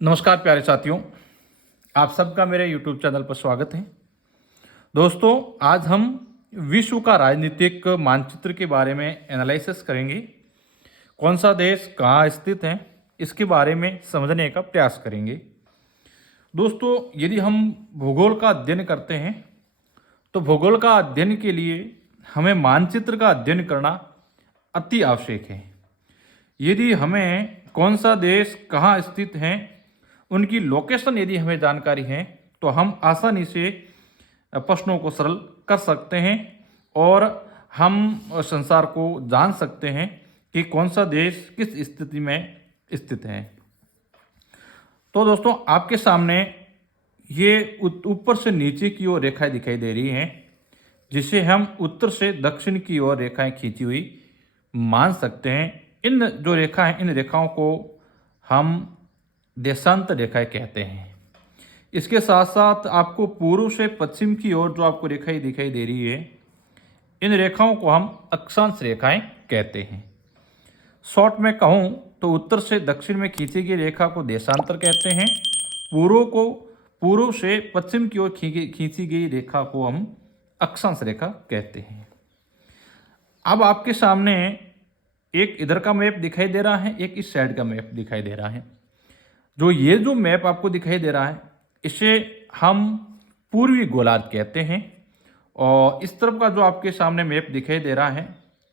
नमस्कार प्यारे साथियों, आप सबका मेरे YouTube चैनल पर स्वागत है। दोस्तों, आज हम विश्व का राजनीतिक मानचित्र के बारे में एनालिसिस करेंगे। कौन सा देश कहाँ स्थित है, इसके बारे में समझने का प्रयास करेंगे। दोस्तों, यदि हम भूगोल का अध्ययन करते हैं तो भूगोल का अध्ययन के लिए हमें मानचित्र का अध्ययन करना अति आवश्यक है। यदि हमें कौन सा देश कहाँ स्थित है, उनकी लोकेशन यदि हमें जानकारी है तो हम आसानी से प्रश्नों को सरल कर सकते हैं और हम संसार को जान सकते हैं कि कौन सा देश किस स्थिति में स्थित है। तो दोस्तों, आपके सामने ये ऊपर से नीचे की ओर रेखाएं दिखाई दे रही हैं, जिसे हम उत्तर से दक्षिण की ओर रेखाएं खींची हुई मान सकते हैं। इन जो रेखा हैं, इन रेखाओं को हम देशांतर रेखाएं कहते हैं। इसके साथ साथ आपको पूर्व से पश्चिम की ओर जो आपको रेखाएं दिखाई दे रही है, इन रेखाओं को हम अक्षांश रेखाएं कहते हैं। शॉर्ट में कहूँ तो उत्तर से दक्षिण में खींची गई रेखा को देशांतर कहते हैं। पूर्व से पश्चिम की ओर खींची गई रेखा को हम अक्षांश रेखा कहते हैं। अब आपके सामने एक इधर का मैप दिखाई दे रहा है, एक इस साइड का मैप दिखाई दे रहा है। जो मैप आपको दिखाई दे रहा है, इसे हम पूर्वी गोलार्ध कहते हैं, और इस तरफ का जो आपके सामने मैप दिखाई दे रहा है,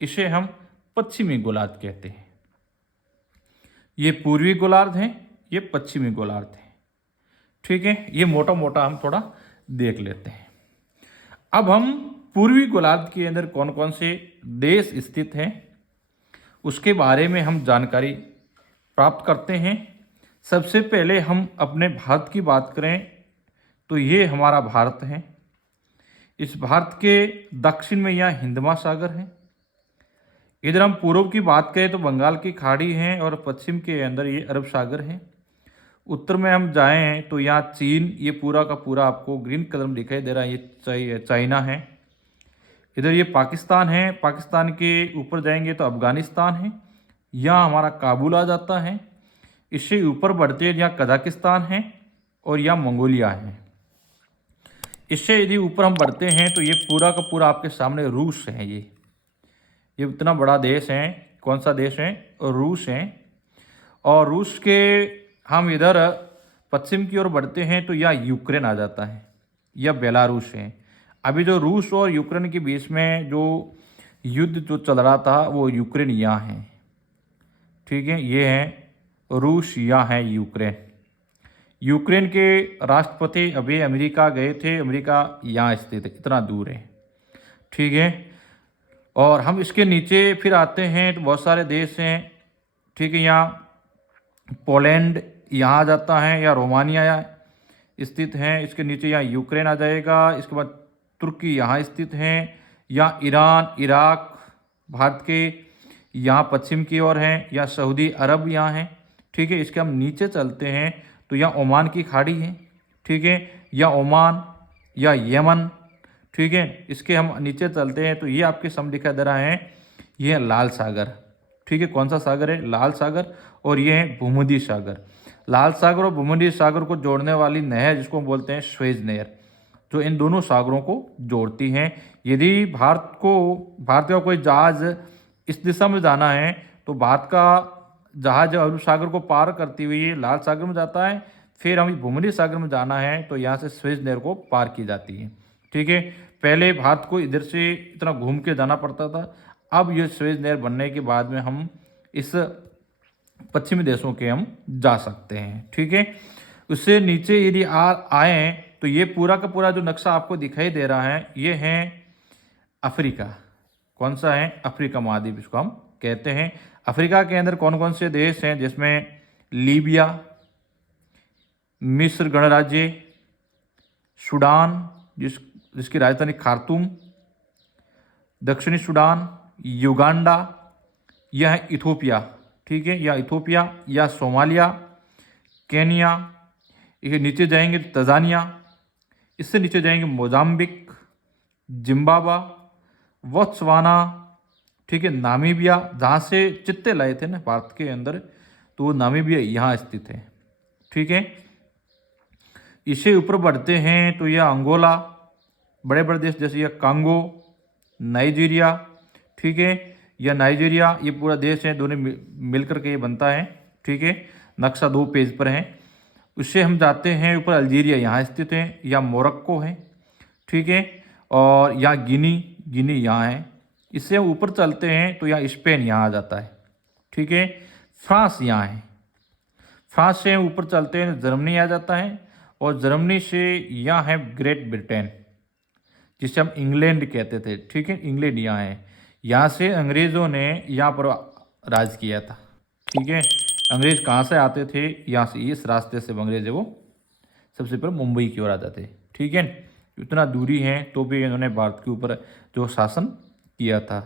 इसे हम पश्चिमी गोलार्ध कहते हैं। ये पूर्वी गोलार्ध है, ये पश्चिमी गोलार्ध है। ठीक है, ये मोटा मोटा हम थोड़ा देख लेते हैं। अब हम पूर्वी गोलार्ध के अंदर कौन कौन से देश स्थित हैं, उसके बारे में हम जानकारी प्राप्त करते हैं। सबसे पहले हम अपने भारत की बात करें तो ये हमारा भारत है। इस भारत के दक्षिण में यहाँ हिंद महासागर है। इधर हम पूर्व की बात करें तो बंगाल की खाड़ी है, और पश्चिम के अंदर ये अरब सागर है। उत्तर में हम जाएं तो यहाँ चीन, ये पूरा का पूरा आपको ग्रीन कलर में दिखाई दे रहा है, ये चाइना है। इधर ये पाकिस्तान है। पाकिस्तान के ऊपर जाएंगे तो अफगानिस्तान है, यहाँ हमारा काबुल आ जाता है। इससे ऊपर बढ़ते हैं यहाँ कजाकिस्तान है, और यहाँ मंगोलिया है। इससे यदि ऊपर हम बढ़ते हैं तो ये पूरा का पूरा आपके सामने रूस है। ये इतना बड़ा देश है। कौन सा देश है? रूस है। और रूस के हम इधर पश्चिम की ओर बढ़ते हैं तो यह यूक्रेन आ जाता है, यह बेलारूस है। अभी जो रूस और यूक्रेन के बीच में जो युद्ध जो चल रहा था, वो यूक्रेन यहाँ है। ठीक है, ये है रूस, यहाँ है यूक्रेन। यूक्रेन के राष्ट्रपति अभी अमेरिका गए थे, अमेरिका यहाँ स्थित है, इतना दूर है। ठीक है, और हम इसके नीचे फिर आते हैं तो बहुत सारे देश हैं। ठीक है, यहाँ पोलैंड यहाँ आ जाता है, या रोमानिया स्थित हैं। इसके नीचे यहाँ यूक्रेन आ जाएगा। इसके बाद तुर्की यहाँ स्थित हैं, या ईरान, इराक भारत के यहाँ पश्चिम की ओर हैं, या सऊदी अरब यहाँ है। ठीक है, इसके हम नीचे चलते हैं तो यहाँ ओमान की खाड़ी है। ठीक है, या ओमान, या यमन। ठीक है, इसके हम नीचे चलते हैं तो ये आपके सामने दिखाई दे रहा है, ये है लाल सागर। ठीक है, कौन सा सागर है? लाल सागर। और ये है भूमध्य सागर। लाल सागर और भूमध्य सागर को जोड़ने वाली नहर, जिसको हम बोलते हैं स्वेज नहर, जो इन दोनों सागरों को जोड़ती हैं। यदि भारत का कोई जहाज इस दिशा में जाना है तो भारत का जहाज अरब सागर को पार करती हुई लाल सागर में जाता है। फिर हमें भूमध्य सागर में जाना है तो यहाँ से स्वेज नहर को पार की जाती है। ठीक है, पहले भारत को इधर से इतना घूम के जाना पड़ता था। अब ये स्वेज नहर बनने के बाद में हम इस पश्चिमी देशों के हम जा सकते हैं। ठीक है, उससे नीचे यदि आए तो ये पूरा का पूरा जो नक्शा आपको दिखाई दे रहा है, ये है अफ्रीका। कौन सा है? अफ्रीका महाद्वीप, इसको हम कहते हैं। अफ्रीका के अंदर कौन कौन से देश हैं? जिसमें लीबिया, मिस्र गणराज्य, सूडान जिसकी राजधानी खार्तूम, दक्षिणी सूडान, युगांडा, यह है इथोपिया। ठीक है, या इथोपिया, या सोमालिया, केनिया। ये नीचे जाएंगे तो तंजानिया, इससे नीचे जाएंगे मोजाम्बिक, जिम्बाब्वे, बोत्सवाना। ठीक है, नामीबिया, जहाँ से चित्ते लाए थे ना भारत के अंदर, तो वो नामीबिया यहाँ स्थित है। ठीक है। इससे ऊपर बढ़ते हैं तो यह अंगोला, बड़े बड़े देश जैसे यह कांगो, नाइजीरिया, ठीक है। यह नाइजीरिया, ये पूरा देश है, दोनों मिलकर के ये बनता है, ठीक है। नक्शा 2 पेज पर है। उससे हम जाते हैं ऊपर, अल्जीरिया यहाँ स्थित है, या मोरक्को है, ठीक है। और यहाँ गिनी यहाँ है। इससे हम ऊपर चलते हैं तो यहाँ स्पेन यहाँ आ जाता है, ठीक है। फ्रांस यहाँ है। फ्रांस से ऊपर चलते हैं तो जर्मनी आ जाता है, और जर्मनी से यहाँ है ग्रेट ब्रिटेन, जिसे हम इंग्लैंड कहते थे, ठीक है। इंग्लैंड यहाँ है। यहाँ से अंग्रेज़ों ने यहाँ पर राज किया था, ठीक है। अंग्रेज़ कहाँ से आते थे? यहाँ से, इस रास्ते से अंग्रेज है वो सबसे पहले मुंबई की ओर आ जाते, ठीक है। इतना दूरी है तो भी इन्होंने भारत के ऊपर जो शासन किया था।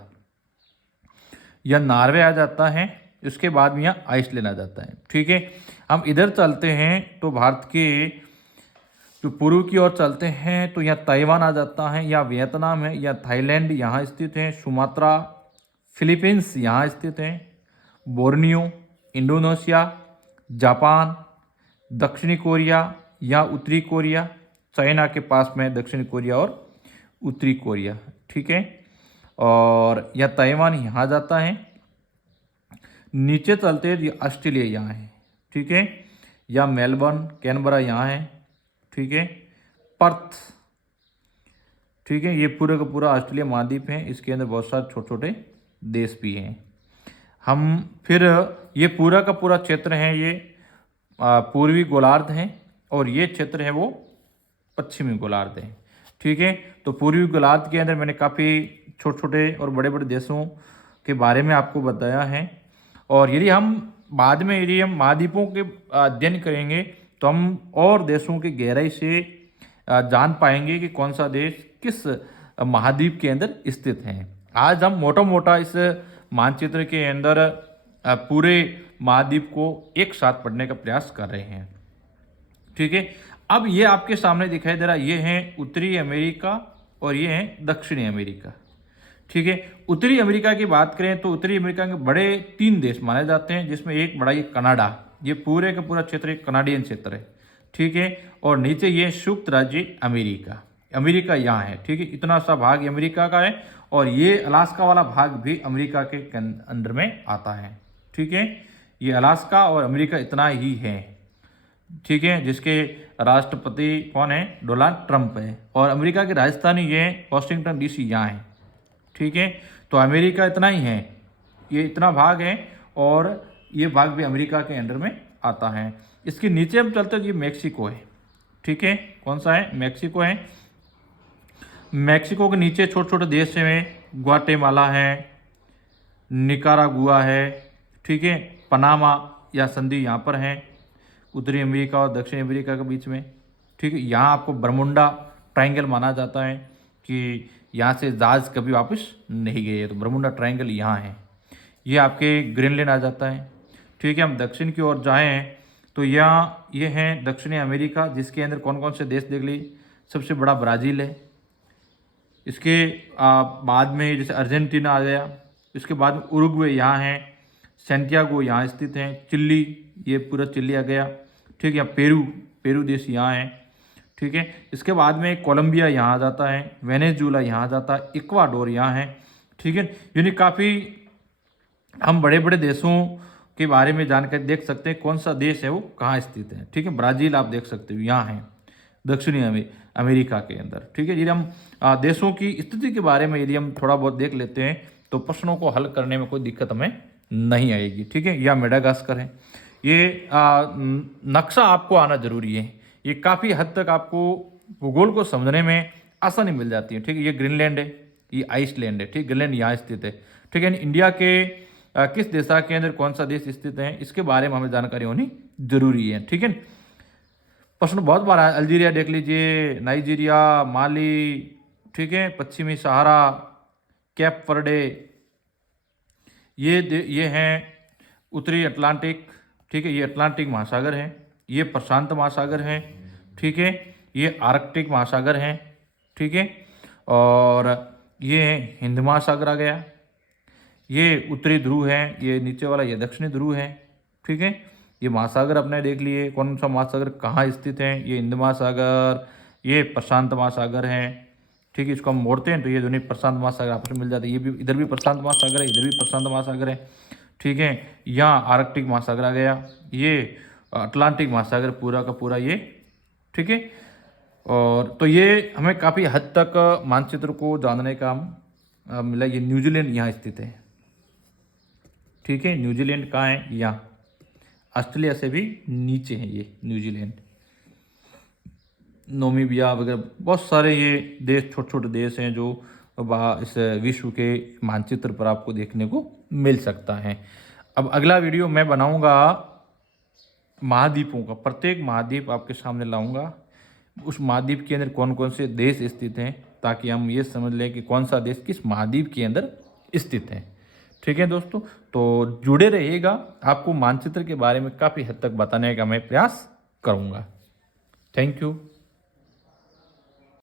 यह नॉर्वे आ जाता है, उसके बाद में यहाँ आइसलैंड आ जाता है, ठीक है। हम इधर चलते हैं तो भारत के जो पूर्व की ओर चलते हैं तो यहाँ ताइवान आ जाता है, या वियतनाम है, या थाईलैंड यहाँ स्थित है, सुमात्रा, फिलीपींस यहाँ स्थित है, बोर्नियो, इंडोनेशिया, जापान, दक्षिणी कोरिया या उत्तरी कोरिया, चाइना के पास में दक्षिणी कोरिया और उत्तरी कोरिया, ठीक है। और यह ताइवान यहाँ जाता है। नीचे चलते हैं तो ऑस्ट्रेलिया यहाँ है, ठीक है। या मेलबर्न, कैनबरा यहाँ है, ठीक है। पर्थ, ठीक है। ये पूरा का पूरा ऑस्ट्रेलिया महाद्वीप है, इसके अंदर बहुत सारे छोटे छोटे देश भी हैं। हम फिर ये पूरा का पूरा क्षेत्र है, ये पूर्वी गोलार्ध है, और ये क्षेत्र है वो पश्चिमी गोलार्ध है, ठीक है। तो पूर्वी गोलार्ध के अंदर मैंने काफ़ी छोटे छोटे और बड़े बड़े देशों के बारे में आपको बताया है। और यदि हम बाद में यदि हम महाद्वीपों के अध्ययन करेंगे तो हम और देशों की गहराई से जान पाएंगे कि कौन सा देश किस महाद्वीप के अंदर स्थित है। आज हम मोटा मोटा इस मानचित्र के अंदर पूरे महाद्वीप को एक साथ पढ़ने का प्रयास कर रहे हैं, ठीक है। अब ये आपके सामने दिखाई दे रहा, ये है उत्तरी अमेरिका और ये है दक्षिणी अमेरिका, ठीक है। उत्तरी अमेरिका की बात करें तो उत्तरी अमेरिका के बड़े 3 देश माने जाते हैं, जिसमें एक बड़ा ये कनाडा, ये पूरे का पूरा क्षेत्र एक कनाडियन क्षेत्र है, ठीक है। और नीचे ये संयुक्त राज्य अमेरिका, अमेरिका यहाँ है, ठीक है। इतना सा भाग अमेरिका का है, और ये अलास्का वाला भाग भी अमेरिका के अंडर में आता है, ठीक है। ये अलास्का और अमेरिका इतना ही है, ठीक है। जिसके राष्ट्रपति कौन है? डोनाल्ड ट्रंप है। और अमेरिका की राजधानी ये वाशिंगटन डीसी यहाँ है, ठीक है। तो अमेरिका इतना ही है, ये इतना भाग है, और ये भाग भी अमेरिका के अंडर में आता है। इसके नीचे हम चलते हैं, ये मेक्सिको है, ठीक है। कौन सा है? मेक्सिको है। मेक्सिको के नीचे छोटे छोटे देश में ग्वाटेमाला है, निकारागुआ है, ठीक है। पनामा या संधि यहाँ पर है, उत्तरी अमेरिका और दक्षिण अमेरिका के बीच में, ठीक है। यहाँ आपको बरमुंडा ट्रायंगल माना जाता है कि यहाँ से जहाज कभी वापस नहीं गए, तो बरमुंडा ट्रायंगल यहाँ है। ये आपके ग्रीनलैंड आ जाता है, ठीक है। हम दक्षिण की ओर जाएँ तो यहाँ ये है दक्षिणी अमेरिका, जिसके अंदर कौन कौन से देश देख ली। सबसे बड़ा ब्राज़ील है, इसके बाद में जैसे अर्जेंटीना आ गया, इसके बाद में उरुग्वे यहाँ है, सैंटियागो यहाँ स्थित है, चिल्ली, ये पूरा चिल्ली आ गया, ठीक है। पेरू देश यहाँ है, ठीक है। इसके बाद में कोलंबिया यहाँ आ जाता है, वेनेजुला यहाँ आ जाता है, इक्वाडोर यहाँ है, ठीक है। यानी काफ़ी हम बड़े बड़े देशों के बारे में जानकारी देख सकते हैं, कौन सा देश है वो कहाँ स्थित है, ठीक है। ब्राज़ील आप देख सकते हो यहाँ है दक्षिणी अमेरिका के अंदर, ठीक है। यदि हम देशों की स्थिति के बारे में यदि हम थोड़ा बहुत देख लेते हैं तो प्रश्नों को हल करने में कोई दिक्कत हमें नहीं आएगी, ठीक है। यह मेडागास्कर है। ये नक्शा आपको आना जरूरी है, ये काफ़ी हद तक आपको भूगोल को समझने में आसानी मिल जाती है, ठीक है। ये ग्रीनलैंड है, ये आइसलैंड है, ठीक। ग्रीनलैंड यहाँ स्थित है, ठीक है। इंडिया के किस दिशा के अंदर कौन सा देश स्थित है, इसके बारे में हमें जानकारी होनी जरूरी है, ठीक है। प्रश्न बहुत बार आया, अल्जीरिया देख लीजिए, नाइजीरिया, माली, ठीक है, पश्चिमी सहारा, कैप वर्डे, ये हैं उत्तरी अटलांटिक, ठीक है। ये अटलांटिक महासागर है, ये प्रशांत महासागर है, ठीक है। ये आर्कटिक महासागर है, ठीक है। और ये हिंद महासागर आ गया, ये उत्तरी ध्रुव है, ये नीचे वाला ये दक्षिणी ध्रुव है, ठीक है। ये महासागर अपने देख लिए, कौन सा महासागर कहाँ स्थित है, ये हिंद महासागर, ये प्रशांत महासागर है। ठीक है, इसको हम मोड़ते हैं तो ये दोनों प्रशांत महासागर आपस में मिल जाते हैं। ये भी इधर भी प्रशांत महासागर है, इधर भी प्रशांत महासागर है। ठीक है, यहाँ आर्कटिक महासागर आ गया, ये अटलांटिक महासागर पूरा का पूरा ये। ठीक है, और तो ये हमें काफ़ी हद तक मानचित्र को जानने का मिला। ये न्यूजीलैंड यहाँ स्थित है। ठीक है, न्यूजीलैंड कहाँ है, यहाँ ऑस्ट्रेलिया से भी नीचे है ये न्यूजीलैंड। नामीबिया वगैरह बहुत सारे ये देश, छोटे छोटे देश हैं जो इस विश्व के मानचित्र पर आपको देखने को मिल सकता है। अब अगला वीडियो मैं बनाऊंगा महाद्वीपों का, प्रत्येक महाद्वीप आपके सामने लाऊंगा, उस महाद्वीप के अंदर कौन कौन से देश स्थित हैं, ताकि हम ये समझ लें कि कौन सा देश किस महाद्वीप के अंदर स्थित है। ठीक है दोस्तों, तो जुड़े रहिएगा, आपको मानचित्र के बारे में काफ़ी हद तक बताने का मैं प्रयास करूँगा। Thank you.